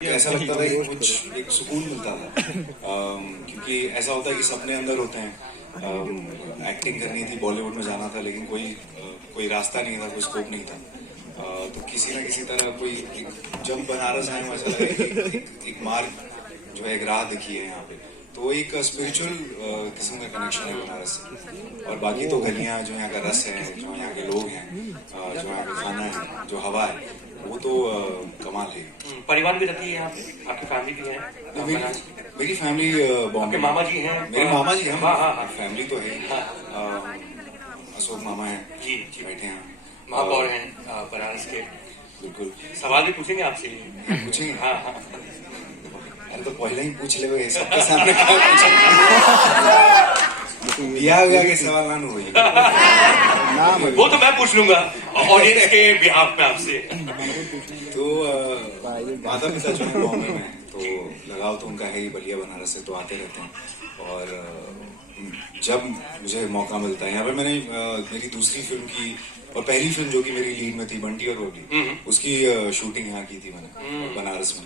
ऐसा लगता था कि कुछ एक सुकून मिलता था क्योंकि ऐसा होता है कि सपने अंदर होते हैं। एक्टिंग करनी थी, बॉलीवुड में जाना था, लेकिन कोई रास्ता नहीं था, कोई स्कोप नहीं था। तो किसी ना किसी तरह जब बनारस आए मुझे ऐसा लगा कि एक मार्ग जो है, एक राह दिखी है यहाँ पे। तो एक स्पिरिचुअल किस्म का कनेक्शन है बनारस से। और बाकी तो गलियाँ, जो यहाँ का रस है, जो यहाँ के लोग हैं, जो यहाँ का खाना है, जो हवा है, वो तो कमाल है। परिवार भी रहती है यहाँ पे, आपकी फैमिली भी है? मेरी फैमिली बॉम्बे। मामा जी हैं? मेरे मामा जी हैं। हाँ। फैमिली तो है। अशोक मामा हैं जी बैठे हैं। महापौर हैं बनारस के। बिल्कुल। सवाल भी पूछेंगे आपसे? पूछेंगे। हाँ। अरे तो पहले ही पूछ ले, सबके सामने क्या पूछेंगे? बिया के सवाल ना हुई। वो तो मैं पूछ लूंगा ऑडियंस के बिहाफ में आपसे। तो माता पिता जो है बॉम्बे में, तो लगाव तो उनका है ही, बलिया बनारस से तो आते रहते हैं। और जब मुझे मौका मिलता है यहाँ पे, मैंने मेरी दूसरी फिल्म की और पहली फिल्म जो कि मेरी लीड में थी, बंटी और बबली, उसकी शूटिंग यहाँ की थी मैंने बनारस में।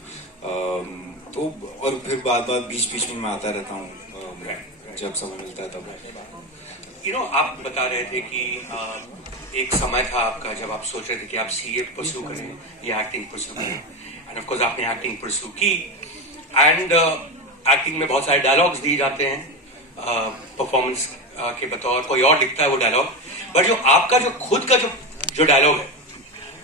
तो और फिर बात बीच बीच में मैं आता रहता हूँ जब समय मिलता है तब। आप बता रहे थे कि एक समय था आपका जब आप सोच रहे थे कि आप सीए परस्यू करें या एक्टिंग परस्यू करें, एंड ऑफ कोर्स आपने एक्टिंग परस्यू की। एंड एक्टिंग में बहुत सारे डायलॉग्स दिए जाते हैं परफॉर्मेंस के बतौर, कोई और लिखता है वो डायलॉग, बट जो आपका जो खुद का जो डायलॉग है,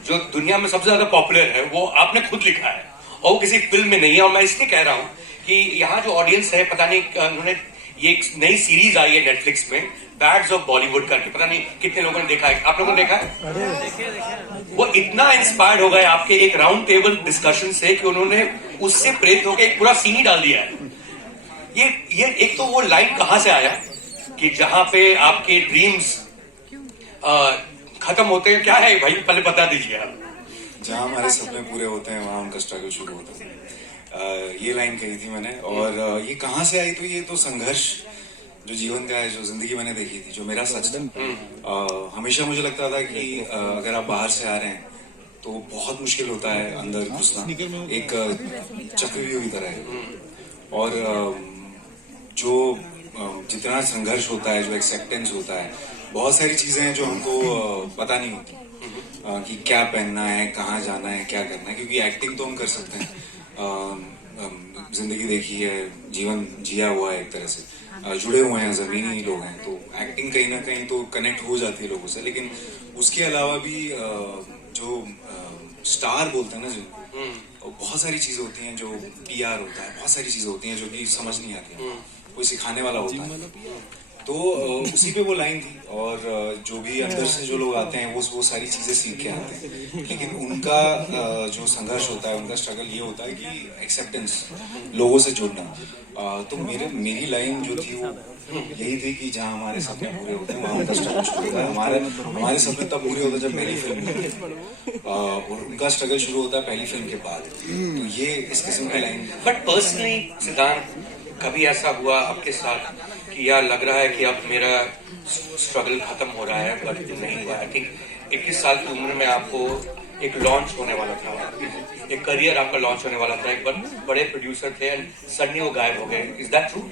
जो दुनिया में सबसे ज्यादा पॉपुलर है, वो आपने खुद लिखा है और वो किसी फिल्म में नहीं है। और मैं इसलिए कह रहा हूँ कि यहाँ जो ऑडियंस है, पता नहीं उन्होंने ये एक नई सीरीज आई है नेटफ्लिक्स में, बैड्स ऑफ बॉलीवुड करके, पता नहीं कितने लोगों ने देखा है। आप लोगों ने देखा है? वो इतना इंस्पायर्ड हो गए आपके एक राउंड टेबल डिस्कशन से कि उन्होंने उससे प्रेरित होकर एक पूरा सीन ही डाल दिया है। ये एक तो वो लाइन कहां से आया कि जहां पे आपके ड्रीम्स खत्म होते हैं, क्या है भाई, पहले बता दीजिए आप। जहाँ हमारे सपने पूरे होते हैं, वहाँ उनका स्ट्रगल शुरू होता है। ये लाइन कही थी मैंने। और ये कहाँ से आई? तो ये तो संघर्ष जो जीवन का है, जो जिंदगी मैंने देखी थी, जो मेरा सच था। हमेशा मुझे लगता था कि अगर आप बाहर से आ रहे हैं तो बहुत मुश्किल होता है अंदर घुसना, एक चक्रव्यूह की तरह है। और जो जितना संघर्ष होता है, जो एक्सेप्टेंस होता है, बहुत सारी चीजें हैं जो हमको पता नहीं होती कि क्या पहनना है, कहाँ जाना है, क्या करना है। क्योंकि एक्टिंग तो हम कर सकते हैं, जिंदगी देखी है, जीवन जिया हुआ है, एक तरह से जुड़े हुए हैं, जमीनी लोग हैं, तो एक्टिंग कहीं ना कहीं तो कनेक्ट हो जाती है लोगों से। लेकिन उसके अलावा भी जो स्टार बोलते हैं ना, जो बहुत सारी चीजें होती हैं, जो पीआर होता है, बहुत सारी चीजें होती हैं जो कि समझ नहीं आती हैं, कोई सिखाने वाला होता है। तो उसी पे वो लाइन थी। और जो भी अंदर से जो लोग आते हैं, वो सारी चीजें सीख के आते हैं। लेकिन उनका जो संघर्ष होता है, उनका स्ट्रगल ये होता है कि एक्सेप्टेंस, लोगों से जुड़ना। तो मेरी लाइन जो थी वो यही थी कि जहाँ हमारे सपने पूरे होते हैं, वहाँ उनका स्ट्रगल शुरू होता है। हमारे सपने तब पूरे होते हैं जब पहली फिल्म निकलती है, और उनका स्ट्रगल शुरू होता है पहली फिल्म के बाद। तो ये इस किस्म की लाइन। बट पर्सनली सिद्धांत, कभी ऐसा हुआ आपके साथ कि यार लग रहा है कि अब मेरा स्ट्रगल खत्म हो रहा है, बट नहीं हुआ? आई थिंक 21 साल की उम्र में आपको एक लॉन्च होने वाला था, एक करियर आपका लॉन्च होने वाला था, एक बड़े प्रोड्यूसर थे, एंड सडनली वो गायब हो गए। Is that true?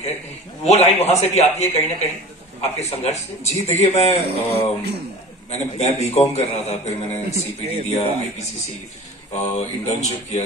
वो लाइन वहां से भी आती है कहीं ना कहीं आपके संघर्ष से? जी देखिए, मैं बीकॉम कर रहा था, फिर मैंने सीपीटी दिया, आईपीसीसी इंटर्नशिप किया,